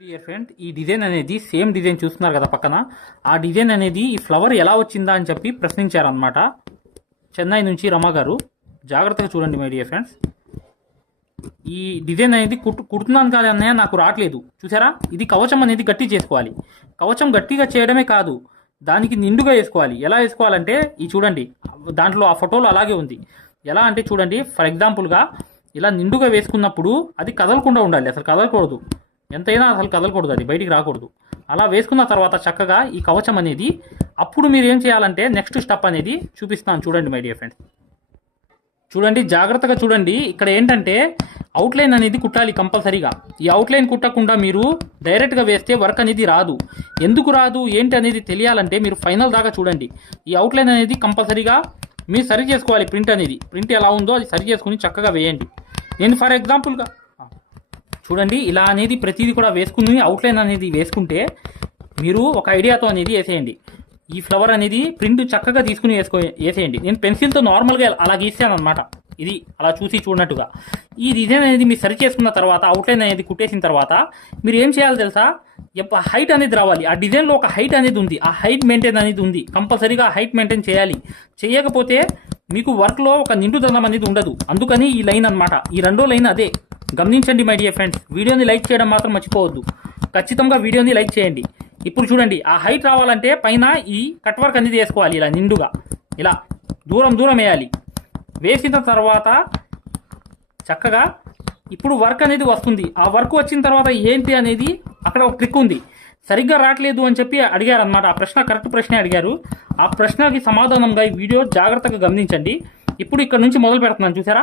Dear friend ఈ design అనేది same design చూస్తున్నారు కదా పక్కన. ఆ డిజైన్ అనేది ఈ ఫ్లవర్ ఎలా వచ్చిందా అని చెప్పి ప్రశ్నించారనమాట చెన్నై నుంచి రమా గారు. జాగ్రత్తగా చూడండి మై డియర్ ఫ్రెండ్స్. ఈ డిజైన్ అనేది కుట్టు కుడుతున్నాను కానీ అన్నయ్య నాకు రావట్లేదు. చూసారా? ఇది కవచం అనేది గట్టి చేసుకోవాలి. కవచం గట్టిగా చేయడమే కాదు దానికి నిండుగా వేసుకోవాలి. ఎలా వేసుకోవాలంటే ఈ చూడండి దాంట్లో ఆ ఫోటోలో అలాగే ఉంది. ఎలా అంటే చూడండి ఫర్ ఎగ్జాంపుల్గా ఇలా నిండుగా వేసుకున్నప్పుడు అది కదలకుండా ఉండాలి. అసలు కదలకూడదు. ఎంతైనా అసలు కదలకూడదు అది బయటికి రాకూడదు. అలా వేసుకున్న తర్వాత చక్కగా ఈ కవచం అనేది అప్పుడు మీరు ఏం చేయాలంటే నెక్స్ట్ స్టెప్ అనేది చూపిస్తాను చూడండి మై డియర్ ఫ్రెండ్స్ చూడండి జాగ్రత్తగా చూడండి. ఇక్కడ ఏంటంటే అవుట్లైన్ అనేది కుట్టాలి కంపల్సరీగా. ఈ అవుట్లైన్ కుట్టకుండా మీరు డైరెక్ట్గా వేస్తే వర్క్ అనేది రాదు. ఎందుకు రాదు ఏంటి అనేది తెలియాలంటే మీరు ఫైనల్ దాకా చూడండి. ఈ అవుట్లైన్ అనేది కంపల్సరీగా మీరు సరి చేసుకోవాలి ప్రింట్ అనేది. ప్రింట్ ఎలా ఉందో అది సరి చేసుకుని చక్కగా వేయండి. నేను ఫర్ ఎగ్జాంపుల్గా చూడండి ఇలా అనేది ప్రతిదీ కూడా వేసుకుని అవుట్లైన్ అనేది వేసుకుంటే మీరు ఒక ఐడియాతో అనేది వేసేయండి. ఈ ఫ్లవర్ అనేది ప్రింట్ చక్కగా తీసుకుని వేసుకో వేసేయండి. నేను పెన్సిల్తో నార్మల్గా అలా గీసాను అనమాట ఇది అలా చూసి చూడనట్టుగా. ఈ డిజైన్ అనేది మీరు సరి చేసుకున్న తర్వాత అవుట్లైన్ అనేది కుట్టేసిన తర్వాత మీరు ఏం చేయాలి తెలుసా? హైట్ అనేది రావాలి. ఆ డిజైన్లో ఒక హైట్ అనేది ఉంది. ఆ హైట్ మెయింటైన్ అనేది ఉంది. కంపల్సరీగా హైట్ మెయింటైన్ చేయాలి. చేయకపోతే మీకు వర్క్లో ఒక నిండుదనం అనేది ఉండదు. అందుకని ఈ లైన్ అన్నమాట. ఈ రెండో లైన్ అదే. గమనించండి మై డియర్ ఫ్రెండ్స్ వీడియోని లైక్ చేయడం మాత్రం మర్చిపోవద్దు. ఖచ్చితంగా వీడియోని లైక్ చేయండి. ఇప్పుడు చూడండి ఆ హైట్ రావాలంటే పైన ఈ కట్ వర్క్ అనేది వేసుకోవాలి ఇలా నిండుగా. ఇలా దూరం దూరం వేయాలి. వేసిన తర్వాత చక్కగా ఇప్పుడు వర్క్ అనేది వస్తుంది. ఆ వర్క్ వచ్చిన తర్వాత ఏంటి అనేది అక్కడ ఒక క్లిక్ ఉంది. సరిగ్గా రావట్లేదు అని చెప్పి అడిగారు అనమాట ఆ ప్రశ్న కరెక్ట్ ప్రశ్నే అడిగారు. ఆ ప్రశ్నకి సమాధానంగా ఈ వీడియో జాగ్రత్తగా గమనించండి. ఇప్పుడు ఇక్కడ నుంచి మొదలు పెడుతున్నాను చూసారా?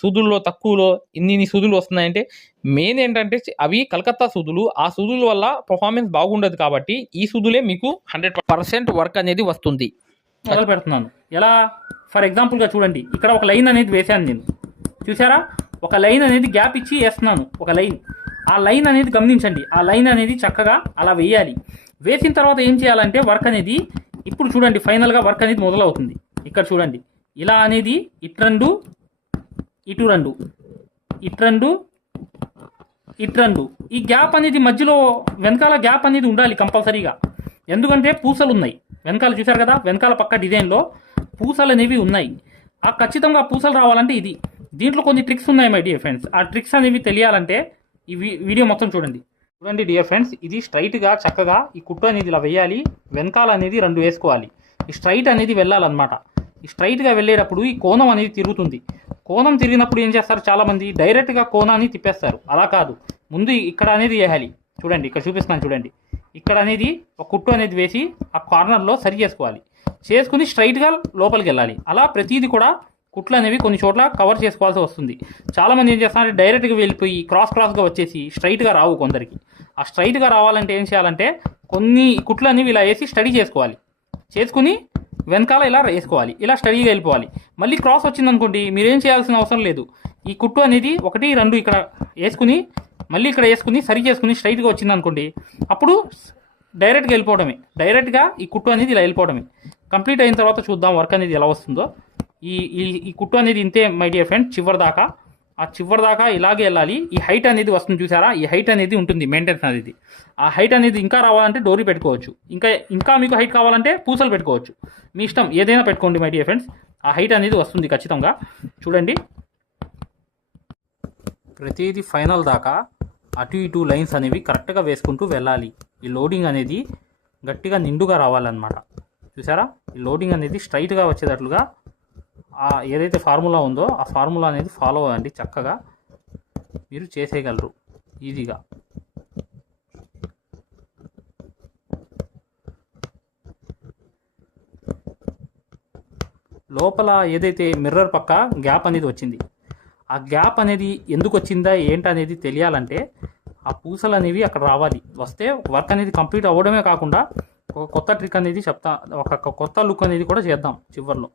సూదుల్లో తక్కువలో ఇన్ని ఇన్ని సూదులు వస్తున్నాయంటే మెయిన్ ఏంటంటే అవి కలకత్తా సూదులు. ఆ సూదుల వల్ల పర్ఫార్మెన్స్ బాగుండదు కాబట్టి ఈ సూదులే మీకు హండ్రెడ్ పర్సెంట్ వర్క్ అనేది వస్తుంది. మొదలు పెడుతున్నాను. ఎలా? ఫర్ ఎగ్జాంపుల్గా చూడండి. ఇక్కడ ఒక లైన్ అనేది వేశాను నేను. చూసారా ఒక లైన్ అనేది గ్యాప్ ఇచ్చి వేస్తున్నాను. ఒక లైన్. ఆ లైన్ అనేది గమనించండి. ఆ లైన్ అనేది చక్కగా అలా వేయాలి. వేసిన తర్వాత ఏం చేయాలంటే వర్క్ అనేది ఇప్పుడు చూడండి ఫైనల్గా వర్క్ అనేది మొదలవుతుంది. ఇక్కడ చూడండి. ఇలా అనేది ఇటు రెండు ఇటు రెండు. ఇటు రెండు ఇటు రెండు. ఈ గ్యాప్ అనేది మధ్యలో వెనకాల గ్యాప్ అనేది ఉండాలి కంపల్సరీగా. ఎందుకంటే పూసలు ఉన్నాయి. వెనకాల చూశారు కదా? వెనకాల పక్క డిజైన్లో పూసలు అనేవి ఉన్నాయి. ఆ ఖచ్చితంగా పూసలు రావాలంటే ఇది. దీంట్లో కొన్ని ట్రిక్స్ ఉన్నాయి మై డియర్ ఫ్రెండ్స్ ఆ ట్రిక్స్ అనేవి తెలియాలంటే ఈ వీడియో మొత్తం చూడండి. చూడండి డియర్ ఫ్రెండ్స్ ఇది స్ట్రైట్గా చక్కగా ఈ కుట్టు అనేది ఇలా వేయాలి. వెనకాల అనేది రెండు వేసుకోవాలి. ఈ స్ట్రైట్ అనేది వెళ్ళాలన్నమాట. ఈ స్ట్రైట్గా వెళ్ళేటప్పుడు ఈ కోణం అనేది తిరుగుతుంది. కోణం తిరిగినప్పుడు ఏం చేస్తారు? చాలామంది డైరెక్ట్గా కోణాన్ని తిప్పేస్తారు. అలా కాదు. ముందు ఇక్కడ అనేది వేయాలి. చూడండి ఇక్కడ చూపిస్తున్నాను చూడండి. ఇక్కడ అనేది ఒక కుట్టు అనేది వేసి ఆ కార్నర్లో సరి చేసుకోవాలి. చేసుకుని స్ట్రైట్గా లోపలికి వెళ్ళాలి. అలా ప్రతిదీ కూడా కుట్లు అనేవి కొన్ని చోట్ల కవర్ చేసుకోవాల్సి వస్తుంది. చాలామంది ఏం చేస్తారంటే డైరెక్ట్గా వెళ్ళిపోయి క్రాస్ క్రాస్గా వచ్చేసి స్ట్రైట్గా రావు కొందరికి. ఆ స్ట్రైట్గా రావాలంటే ఏం చేయాలంటే కొన్ని కుట్లు అనేవి ఇలా వేసి స్టడీ చేసుకోవాలి. చేసుకుని వెనకాల ఇలా వేసుకోవాలి ఇలా స్టడీగా వెళ్ళిపోవాలి. మళ్ళీ క్రాస్ వచ్చిందనుకోండి మీరేం చేయాల్సిన అవసరం లేదు. ఈ కుట్టు అనేది ఒకటి రెండు ఇక్కడ వేసుకుని మళ్ళీ ఇక్కడ వేసుకుని సరి చేసుకుని స్ట్రైట్గా వచ్చింది అనుకోండి అప్పుడు డైరెక్ట్గా వెళ్ళిపోవడమే. డైరెక్ట్గా ఈ కుట్టు అనేది ఇలా వెళ్ళిపోవడమే. కంప్లీట్ అయిన తర్వాత చూద్దాం వర్క్ అనేది ఎలా వస్తుందో. ఈ ఈ ఈ కుట్టు అనేది ఇంతే మై డియర్ ఫ్రెండ్ చివరి దాకా ఆ చివరి దాకా ఇలాగే వెళ్ళాలి. ఈ హైట్ అనేది వస్తుంది చూసారా? ఈ హైట్ అనేది ఉంటుంది మెయింటెనెన్స్ అనేది. ఆ హైట్ అనేది ఇంకా రావాలంటే డోరీ పెట్టుకోవచ్చు. ఇంకా ఇంకా మీకు హైట్ కావాలంటే పూసలు పెట్టుకోవచ్చు. మీ ఇష్టం ఏదైనా పెట్టుకోండి మై డియర్ ఫ్రెండ్స్ ఆ హైట్ అనేది వస్తుంది ఖచ్చితంగా. చూడండి. ప్రతిదీ ఫైనల్ దాకా అటు ఇటు లైన్స్ అనేవి కరెక్ట్గా వేసుకుంటూ వెళ్ళాలి. ఈ లోడింగ్ అనేది గట్టిగా నిండుగా రావాలన్నమాట. చూసారా? ఈ లోడింగ్ అనేది స్ట్రైట్గా వచ్చేటట్లుగా ఏదైతే ఫార్ములా ఉందో ఆ ఫార్ములా అనేది ఫాలో అవ్వండి చక్కగా. మీరు చేసేయగలరు. ఈజీగా. లోపల ఏదైతే మిర్రర్ పక్క గ్యాప్ అనేది వచ్చింది. ఆ గ్యాప్ అనేది ఎందుకు వచ్చిందా ఏంటనేది తెలియాలంటే ఆ పూసలు అనేవి అక్కడ రావాలి. వస్తే వర్క్ అనేది కంప్లీట్ అవ్వడమే కాకుండా ఒక కొత్త ట్రిక్ అనేది చెప్తా ఒక కొత్త లుక్ అనేది కూడా చేద్దాం చివర్లో.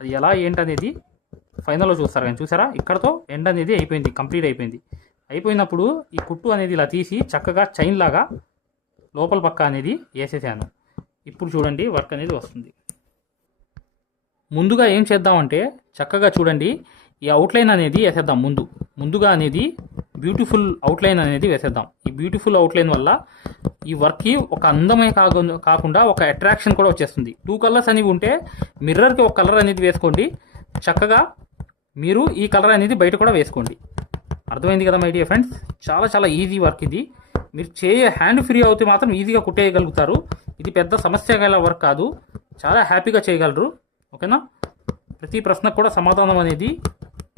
అది ఎలా ఏంటనేది ఫైనల్లో చూస్తారు కానీ చూసారా? ఇక్కడతో ఎండ్ అనేది అయిపోయింది కంప్లీట్ అయిపోయింది. అయిపోయినప్పుడు ఈ కుట్టు అనేది ఇలా తీసి చక్కగా చైన్ లాగా లోపల పక్క అనేది వేసేసాను. ఇప్పుడు చూడండి వర్క్ అనేది వస్తుంది. ముందుగా ఏం చేద్దామంటే చక్కగా చూడండి ఈ అవుట్లైన్ అనేది వేసేద్దాం ముందు. ముందుగా అనేది బ్యూటిఫుల్ అవుట్లైన్ అనేది వేసేద్దాం. ఈ బ్యూటిఫుల్ అవుట్లైన్ వల్ల ఈ వర్క్కి ఒక అందమే కాకుండా కాకుండా ఒక అట్రాక్షన్ కూడా వచ్చేస్తుంది. టూ కలర్స్ అనేవి ఉంటే మిర్రర్కి ఒక కలర్ అనేది వేసుకోండి. చక్కగా మీరు ఈ కలర్ అనేది బయట కూడా వేసుకోండి. అర్థమైంది కదా మై డియర్ ఫ్రెండ్స్ చాలా చాలా ఈజీ వర్క్ ఇది. మీరు చేయ హ్యాండ్ ఫ్రీ అవుతే మాత్రం ఈజీగా కుట్టేయగలుగుతారు. ఇది పెద్ద సమస్య గల వర్క్ కాదు. చాలా హ్యాపీగా చేయగలరు. ఓకేనా? ప్రతి ప్రశ్నకు కూడా సమాధానం అనేది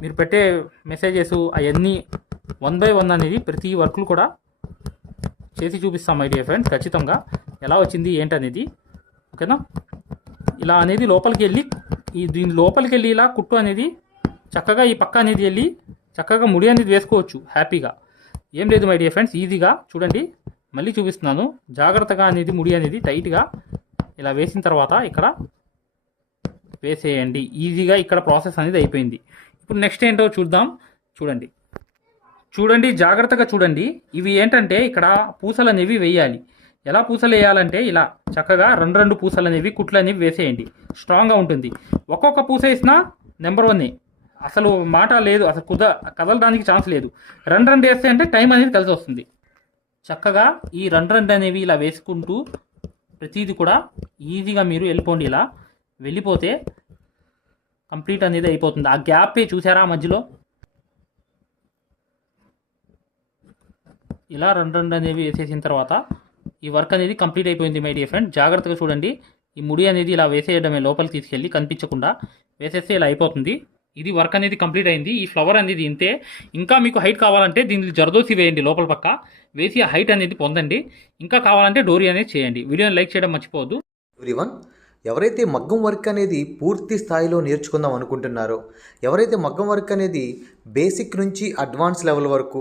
మీరు పెట్టే మెసేజెస్ అవన్నీ వన్ బై వన్ అనేది ప్రతి వర్క్లు కూడా చేసి చూపిస్తాం మై డియర్ ఫ్రెండ్స్ ఖచ్చితంగా ఎలా వచ్చింది ఏంటనేది. ఓకేనా? ఇలా అనేది లోపలికి వెళ్ళి ఈ దీని లోపలికి వెళ్ళి ఇలా కుట్టు అనేది చక్కగా ఈ పక్క అనేది వెళ్ళి చక్కగా ముడి అనేది వేసుకోవచ్చు హ్యాపీగా. ఏం లేదు మై డియర్ ఫ్రెండ్స్ ఈజీగా చూడండి. మళ్ళీ చూపిస్తున్నాను. జాగ్రత్తగా అనేది ముడి అనేది టైట్గా ఇలా వేసిన తర్వాత ఇక్కడ వేసేయండి. ఈజీగా ఇక్కడ ప్రాసెస్ అనేది అయిపోయింది. ఇప్పుడు నెక్స్ట్ ఏంటో చూద్దాం. చూడండి. చూడండి జాగ్రత్తగా చూడండి. ఇవి ఏంటంటే ఇక్కడ పూసలు అనేవి వేయాలి. ఎలా పూసలు వేయాలంటే ఇలా చక్కగా రెండు రెండు పూసలు అనేవి కుట్లు అనేవి వేసేయండి. స్ట్రాంగ్గా ఉంటుంది. ఒక్కొక్క పూస వేసినా నెంబర్ వన్ అసలు మాట లేదు అసలు కుద కదలడానికి ఛాన్స్ లేదు. రెండు రెండు వేస్తే అంటే టైం అనేది కలిసి వస్తుంది. చక్కగా ఈ రెండు రెండు అనేవి ఇలా వేసుకుంటూ ప్రతిదీ కూడా ఈజీగా మీరు వెళ్ళిపోండి ఇలా. వెళ్ళిపోతే కంప్లీట్ అనేది అయిపోతుంది. ఆ గ్యాపే చూసారా మధ్యలో? ఇలా రెండు రెండు అనేవి వేసేసిన తర్వాత ఈ వర్క్ అనేది కంప్లీట్ అయిపోయింది మై డియర్ ఫ్రెండ్ జాగ్రత్తగా చూడండి. ఈ ముడి అనేది ఇలా వేసేయడమే లోపలికి తీసుకెళ్ళి కనిపించకుండా వేసేస్తే ఇలా అయిపోతుంది. ఇది వర్క్ అనేది కంప్లీట్ అయింది. ఈ ఫ్లవర్ అనేది ఇంతే. ఇంకా మీకు హైట్ కావాలంటే దీనికి జరదోసి వేయండి లోపల పక్క. వేసి ఆ హైట్ అనేది పొందండి. ఇంకా కావాలంటే డోరీ అనేది చేయండి. వీడియోని లైక్ చేయడం మర్చిపోవద్దు. ఎవ్రీవన్ ఎవరైతే మగ్గం వర్క్ అనేది పూర్తి స్థాయిలో నేర్చుకుందాం అనుకుంటున్నారో ఎవరైతే మగ్గం వర్క్ అనేది బేసిక్ నుంచి అడ్వాన్స్ లెవెల్ వరకు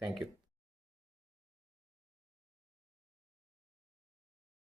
థ్యాంక్ యూ